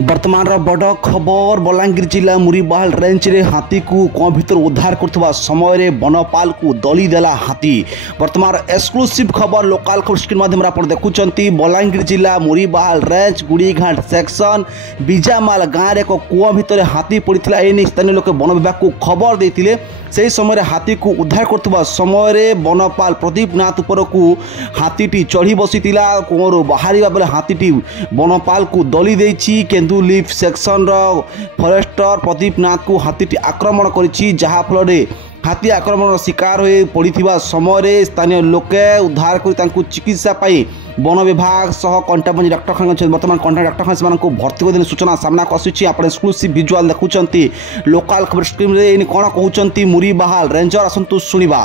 वर्तमान बड़ खबर बलांगीर जिला मुरीबाहाल रेंज रे हाथी को कौन भीतर उद्धार करथबा समय रे वनपाल को दली देला हाथी। वर्तमान एक्सक्लूसिव खबर लोकल खबर स्क्रीन माध्यम रे आपण देखुचंती। बलांगीर जिला मुरीबाहाल रेंज गुड़ीघाट सेक्शन बिजामाल गाँव रे एक कुआ भीतर हाथी पड़ता। एने स्थानीय लोक वन विभाग को खबर देते। से समय हाथी को उद्धार करथबा समय रे वनपाल प्रदीप नाथ उपर को हाथीटी चढ़ी बसीतिला। कुआर बाहर बेले हाथीटी वनपाल को दली देछि। केन्दू लिफ सेक्शन फरेस्टर प्रदीप नाथ को हाथीटी आक्रमण करिछि, जहा फल हाथी आक्रमण शिकार हो पड़ा समय स्थानीय लोके उद्धार कर चिकित्सा पाई वन विभाग सह कंटाबंजी डाक्तखाना बर्तमान कंटा डाक्तखाना से भर्ती कर सूचना सामना को आसूँ। आप एक्सक्लूसिव विजुआल देखुं लोकल खबर स्क्रीन रे कौन कहते मुरीबाहाल रेंजर आसतु शुणा।